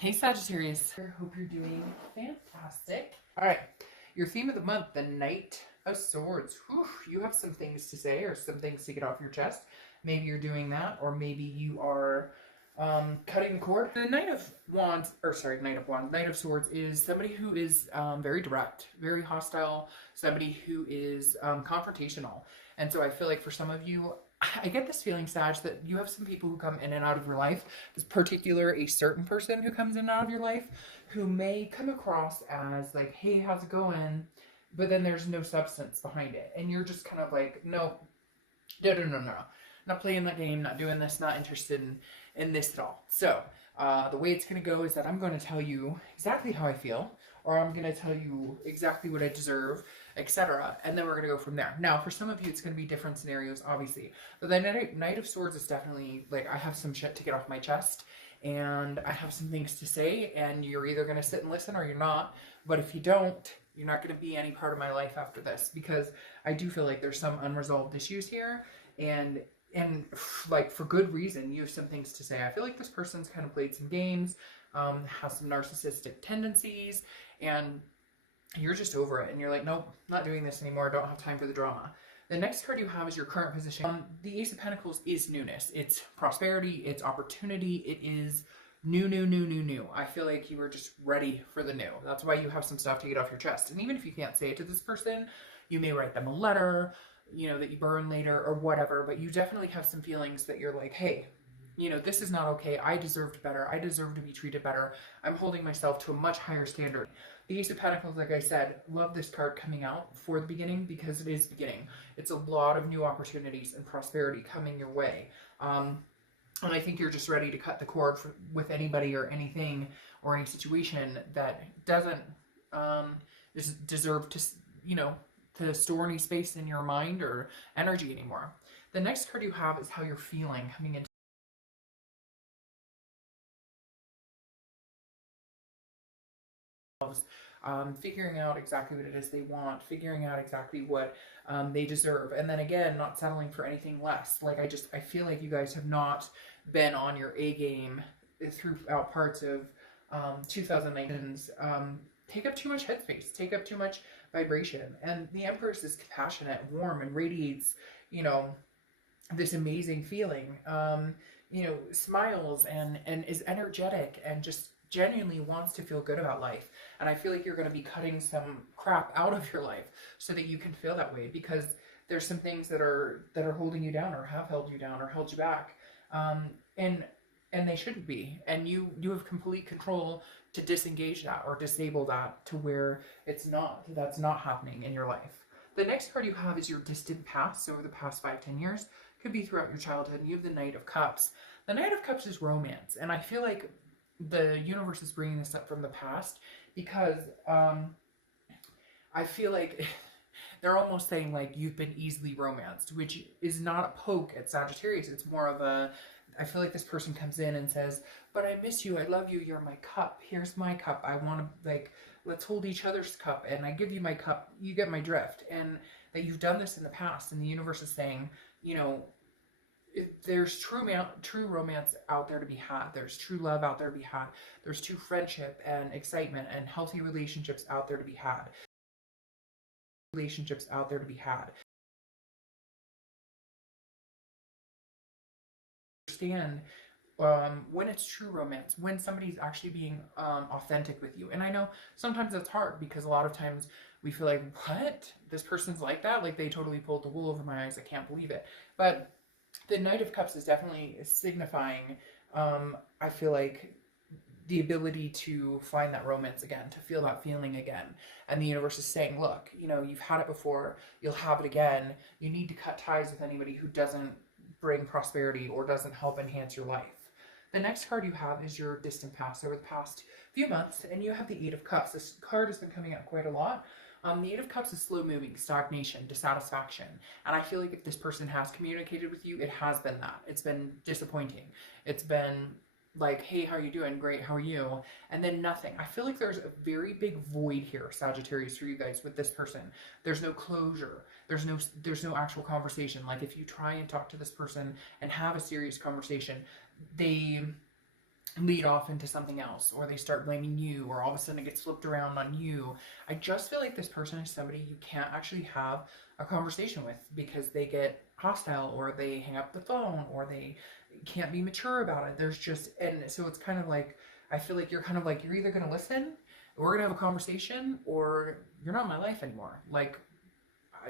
Hey Sagittarius, hope you're doing fantastic. All right, your theme of the month, the Knight of Swords. Whew, you have some things to say or some things to get off your chest. Maybe you're doing that, or maybe you are cutting the cord. The Knight of Wands, or sorry, Knight of Wands, Knight of Swords is somebody who is very direct, very hostile, somebody who is confrontational. And so I feel like for some of you, I get this feeling, Sag, that you have some people who come in and out of your life, this particular, a certain person who comes in and out of your life, who may come across as like, hey, how's it going? But then there's no substance behind it. And you're just kind of like, no, no. Not playing that game, not doing this, not interested in this at all. So the way it's going to go is that I'm going to tell you exactly how I feel, or I'm going to tell you exactly what I deserve, etc. And then we're going to go from there. Now, for some of you, it's going to be different scenarios, obviously. But the Knight of Swords is definitely, like, I have some shit to get off my chest, and I have some things to say, and you're either going to sit and listen or you're not. But if you don't, you're not going to be any part of my life after this, because I do feel like there's some unresolved issues here, and like for good reason. You have some things to say. I feel like this person's kind of played some games, has some narcissistic tendencies, and you're just over it and you're like, nope, not doing this anymore, don't have time for the drama. The next card you have is your current position. The Ace of Pentacles is newness. It's prosperity, it's opportunity, it is new. I feel like you were just ready for the new. That's why you have some stuff to get off your chest. And even if you can't say it to this person, you may write them a letter, that you burn later or whatever, but you definitely have some feelings that you're like, hey, this is not okay. I deserved better. I deserve to be treated better. I'm holding myself to a much higher standard. The Ace of Pentacles, like I said, love this card coming out for the beginning, because it is beginning. It's a lot of new opportunities and prosperity coming your way. And I think you're just ready to cut the cord with anybody or anything or any situation that doesn't deserve to, to store any space in your mind or energy anymore. The next card you have is how you're feeling coming into figuring out exactly what it is they want, figuring out exactly what they deserve, and then again, not settling for anything less. Like I feel like you guys have not been on your A game throughout parts of 2019's take up too much headspace, take up too much vibration. And the Empress is compassionate, warm, and radiates, this amazing feeling, smiles and is energetic and just genuinely wants to feel good about life. And I feel like you're going to be cutting some crap out of your life so that you can feel that way, because there's some things that are holding you down or have held you down or held you back. And they shouldn't be. And you have complete control to disengage that or disable that to where that's not happening in your life. The next card you have is your distant past. So over the past 5-10 years, could be throughout your childhood. And you have the Knight of Cups. The Knight of Cups is romance. And I feel like the universe is bringing this up from the past, because I feel like they're almost saying like you've been easily romanced, which is not a poke at Sagittarius. It's more of a, I feel like this person comes in and says, but I miss you, I love you, you're my cup, here's my cup, I want to, like, let's hold each other's cup, and I give you my cup, you get my drift. And that you've done this in the past, and the universe is saying, there's true romance out there to be had. There's true love out there to be had. There's true friendship and excitement and healthy relationships out there to be had. Understand when it's true romance, when somebody's actually being authentic with you. And I know sometimes it's hard, because a lot of times we feel like, what? This person's like that? Like they totally pulled the wool over my eyes. I can't believe it. But the Knight of Cups is definitely signifying, I feel like, the ability to find that romance again, to feel that feeling again. And the universe is saying, look, you've had it before, you'll have it again. You need to cut ties with anybody who doesn't bring prosperity or doesn't help enhance your life. The next card you have is your distant past over the past few months, and you have the Eight of Cups. This card has been coming out quite a lot. The Eight of Cups is slow moving, stagnation, dissatisfaction. And I feel like if this person has communicated with you, it has been that. It's been disappointing. It's been like, hey, how are you doing? Great, how are you? And then nothing. I feel like there's a very big void here, Sagittarius, for you guys with this person. There's no closure. There's no actual conversation. Like if you try and talk to this person and have a serious conversation, they lead off into something else, or they start blaming you, or all of a sudden it gets flipped around on you. I just feel like this person is somebody you can't actually have a conversation with because they get hostile, or they hang up the phone, or they can't be mature about it. There's just, and so it's kind of like, I feel like you're kind of like, you're either going to listen, we're going to have a conversation, or you're not in my life anymore. Like,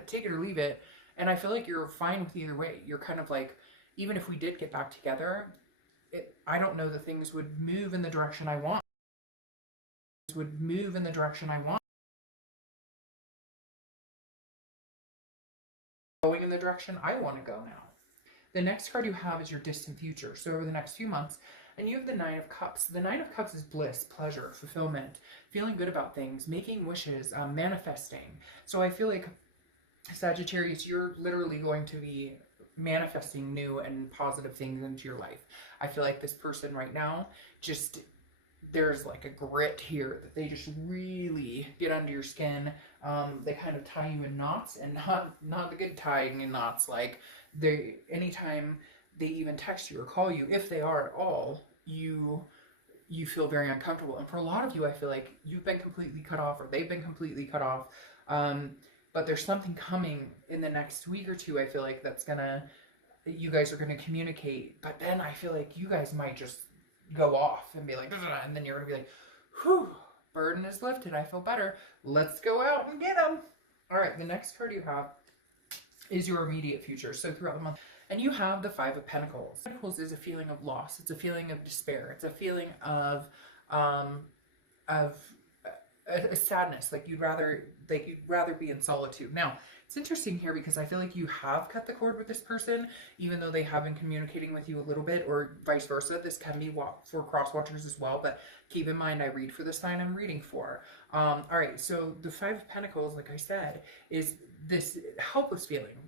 take it or leave it. And I feel like you're fine with either way. You're kind of like, even if we did get back together, I don't know that things would move in the direction I want. Would move in the direction I want. Going in the direction I want to go now. The next card you have is your distant future. So over the next few months, and you have the Nine of Cups. The Nine of Cups is bliss, pleasure, fulfillment, feeling good about things, making wishes, manifesting. So I feel like, Sagittarius, you're literally going to be manifesting new and positive things into your life. I feel like this person right now, just, there's like a grit here that they just really get under your skin. They kind of tie you in knots, and not the good tying in knots. Like, they, anytime they even text you or call you, if they are at all, you feel very uncomfortable. And for a lot of you, I feel like you've been completely cut off, or they've been completely cut off. But there's something coming in the next week or two, I feel like, that's gonna, you guys are gonna communicate. But then I feel like you guys might just go off and be like, and then you're gonna be like, whew, burden is lifted, I feel better, let's go out and get them. All right, the next card you have is your immediate future. So throughout the month, and you have the Five of Pentacles. Pentacles is a feeling of loss. It's a feeling of despair. It's a feeling of a sadness. Like you'd rather be in solitude. Now, it's interesting here because I feel like you have cut the cord with this person, even though they have been communicating with you a little bit, or vice versa. This can be for cross watchers as well, but keep in mind, I read for the sign I'm reading for. All right, so the Five of Pentacles, like I said, is this helpless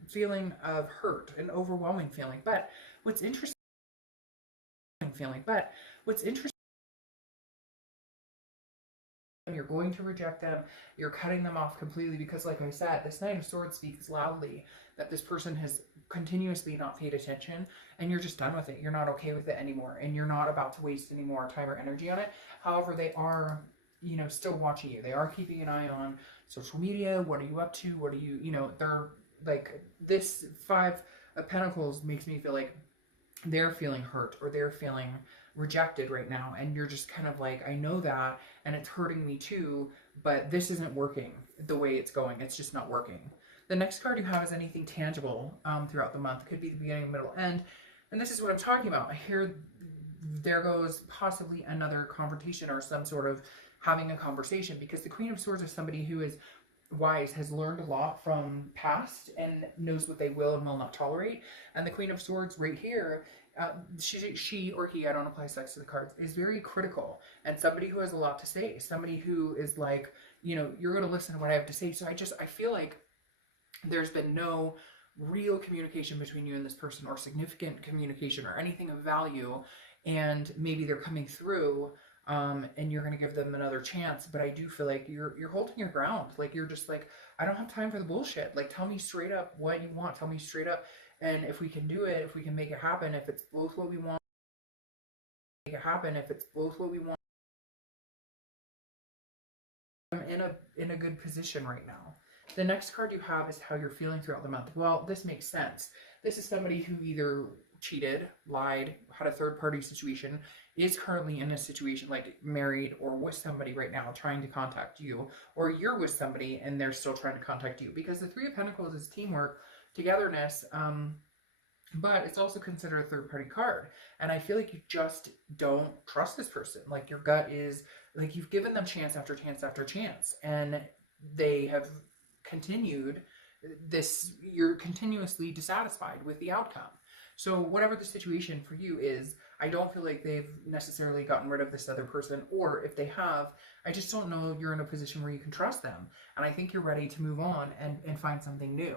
feeling of hurt, an overwhelming feeling. But what's interesting, you're going to reject them, you're cutting them off completely, because like I said, this Nine of Swords speaks loudly that this person has continuously not paid attention, and you're just done with it. You're not okay with it anymore, and you're not about to waste any more time or energy on it. However, they are, you know, still watching you. They are keeping an eye on social media. What are you up to? What are you, you know, they're like, this Five of Pentacles makes me feel like they're feeling hurt, or they're feeling rejected right now, and you're just kind of like, I know that, and it's hurting me too, but this isn't working the way it's going. It's just not working. The next card you have is anything tangible throughout the month. It could be the beginning, middle, end, and this is what I'm talking about. I hear there goes possibly another confrontation, or some sort of having a conversation, because the Queen of Swords is somebody who is wise, has learned a lot from past, and knows what they will and will not tolerate. And the Queen of Swords right here, she or he, I don't apply sex to the cards, is very critical, and somebody who has a lot to say, somebody who is like, you know, you're going to listen to what I have to say. So I feel like there's been no real communication between you and this person, or significant communication, or anything of value, and maybe they're coming through, and you're going to give them another chance. But I do feel like you're holding your ground. Like, you're just like, I don't have time for the bullshit. Like, tell me straight up what you want. Tell me straight up. And if we can do it, if we can make it happen, if it's both what we want, make it happen. If it's both what we want, I'm in a good position right now. The next card you have is how you're feeling throughout the month. Well, this makes sense. This is somebody who either cheated, lied, had a third-party situation, is currently in a situation like married, or with somebody right now trying to contact you, or you're with somebody and they're still trying to contact you, because the Three of Pentacles is teamwork, togetherness, but it's also considered a third-party card. And I feel like you just don't trust this person. Like, your gut is like, you've given them chance after chance after chance, and they have continued this, you're continuously dissatisfied with the outcome. So whatever the situation for you is, I don't feel like they've necessarily gotten rid of this other person, or if they have, I just don't know you're in a position where you can trust them. And I think you're ready to move on and find something new.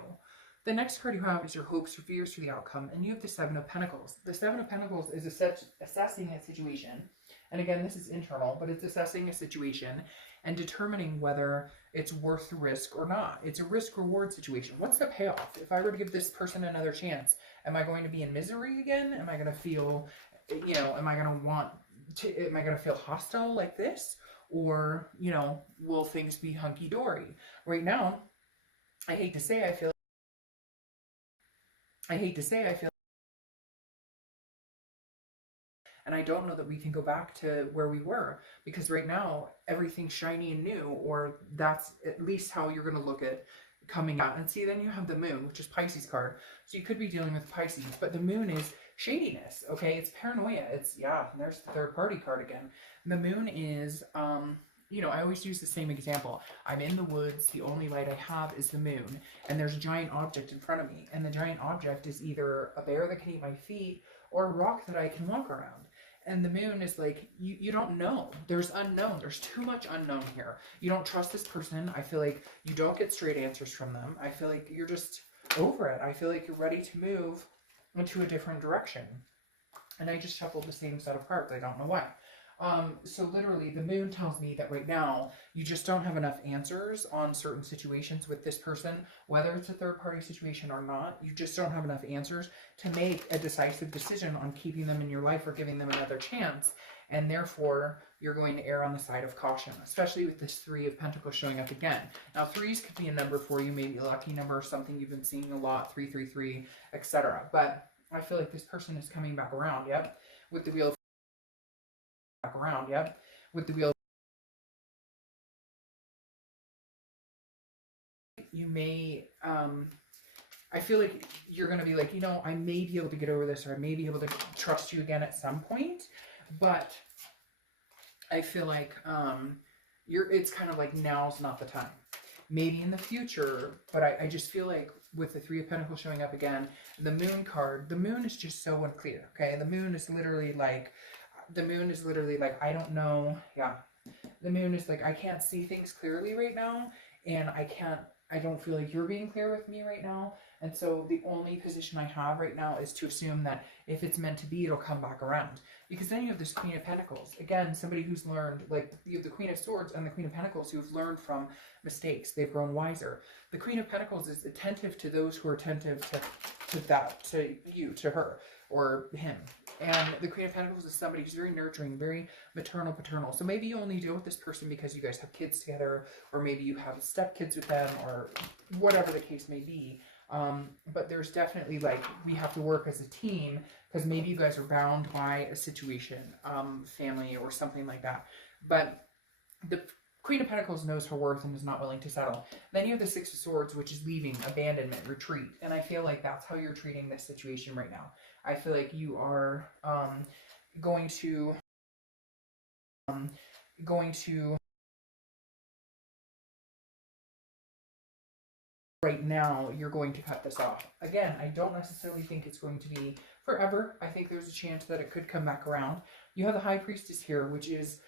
The next card you have is your hopes or fears for the outcome, and you have the Seven of Pentacles. The Seven of Pentacles is assessing a situation, and again, this is internal, but it's assessing a situation and determining whether it's worth the risk or not. It's a risk-reward situation. What's the payoff? If I were to give this person another chance, am I going to be in misery again? Am I going to feel, you know, am I going to want am I going to feel hostile like this? Or, you know, will things be hunky-dory? Right now, I hate to say I feel, and I don't know that we can go back to where we were, because right now everything's shiny and new, or that's at least how you're going to look at coming out. And see, then you have the moon, which is Pisces card. So you could be dealing with Pisces, but the moon is shadiness. Okay. It's paranoia. It's, yeah, there's the third party card again. The moon is, you know, I always use the same example. I'm in the woods. The only light I have is the moon, and there's a giant object in front of me. And the giant object is either a bear that can eat my feet or a rock that I can walk around. And the moon is like, you don't know. There's unknown. There's too much unknown here. You don't trust this person. I feel like you don't get straight answers from them. I feel like you're just over it. I feel like you're ready to move into a different direction. And I just shuffled the same set of cards. I don't know why. So literally the moon tells me that right now you just don't have enough answers on certain situations with this person, whether it's a third party situation or not. You just don't have enough answers to make a decisive decision on keeping them in your life or giving them another chance. And therefore you're going to err on the side of caution, especially with this Three of Pentacles showing up again. Now threes could be a number for you, maybe a lucky number, something you've been seeing a lot, 333, etc. But I feel like this person is coming back around. Yep. With the Wheel of back around, yep. With the Wheel, you may, I feel like you're going to be like, you know, I may be able to get over this, or I may be able to trust you again at some point, but I feel like it's kind of like now's not the time. Maybe in the future, but I just feel like with the Three of Pentacles showing up again, the moon card, the moon is just so unclear, okay? The moon is literally like, I don't know. Yeah. The moon is like, I can't see things clearly right now. And I don't feel like you're being clear with me right now. And so the only position I have right now is to assume that if it's meant to be, it'll come back around. Because then you have this Queen of Pentacles. Again, somebody who's learned, like you have the Queen of Swords and the Queen of Pentacles who've learned from mistakes. They've grown wiser. The Queen of Pentacles is attentive to those who are attentive to you, to her, or him. And the Queen of Pentacles is somebody who's very nurturing, very maternal, paternal. So maybe you only deal with this person because you guys have kids together, or maybe you have stepkids with them, or whatever the case may be. But there's definitely like, we have to work as a team, because maybe you guys are bound by a situation, family or something like that. But the Queen of Pentacles knows her worth and is not willing to settle. Then you have the Six of Swords, which is leaving, abandonment, retreat. And I feel like that's how you're treating this situation right now. I feel like you are going to right now, you're going to cut this off. Again, I don't necessarily think it's going to be forever. I think there's a chance that it could come back around. You have the High Priestess here, which is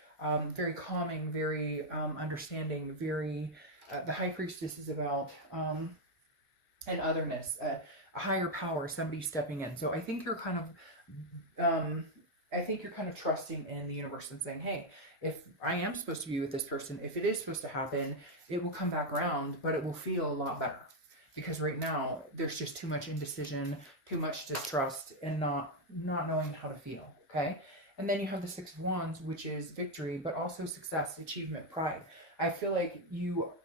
very calming, very understanding, very, the High Priestess is about an otherness, a higher power, somebody stepping in. So I think you're kind of trusting in the universe and saying, hey, if I am supposed to be with this person, if it is supposed to happen, it will come back around, but it will feel a lot better. Because right now, there's just too much indecision, too much distrust, and not knowing how to feel, okay? And then you have the Six of Wands, which is victory, but also success, achievement, pride. I feel like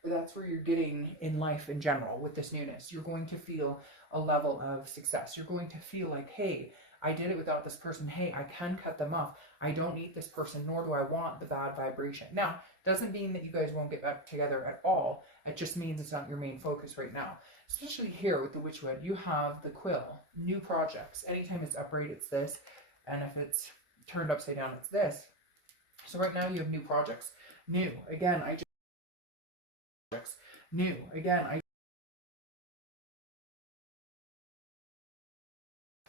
that's where you're getting in life in general with this newness. You're going to feel a level of success. You're going to feel like, hey, I did it without this person. Hey, I can cut them off. I don't need this person, nor do I want the bad vibration. Now, doesn't mean that you guys won't get back together at all. It just means it's not your main focus right now. Especially here with the Witchwood, you have the Quill, new projects. Anytime it's upright, it's this. And if it's turned upside down, it's this. So right now you have new projects. New. Again,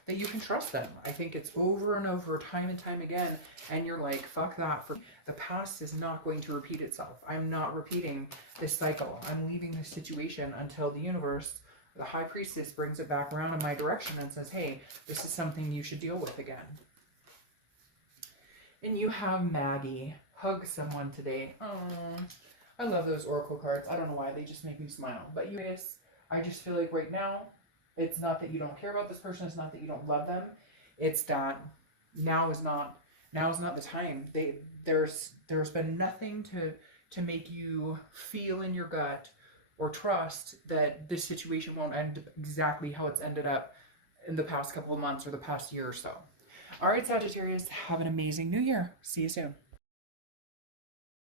that you can trust them. I think it's over and over, time and time again, and you're like, fuck that. The past is not going to repeat itself. I'm not repeating this cycle. I'm leaving this situation until the universe, the High Priestess, brings it back around in my direction and says, hey, this is something you should deal with again. And you have Maggie. Hug someone today. Oh, I love those Oracle cards. I don't know why, they just make me smile. But you guys, I just feel like right now, it's not that you don't care about this person. It's not that you don't love them. It's that now is not now's not the time. There's been nothing to make you feel in your gut or trust that this situation won't end up exactly how it's ended up in the past couple of months or the past year or so. All right, Sagittarius, have an amazing new year. See you soon.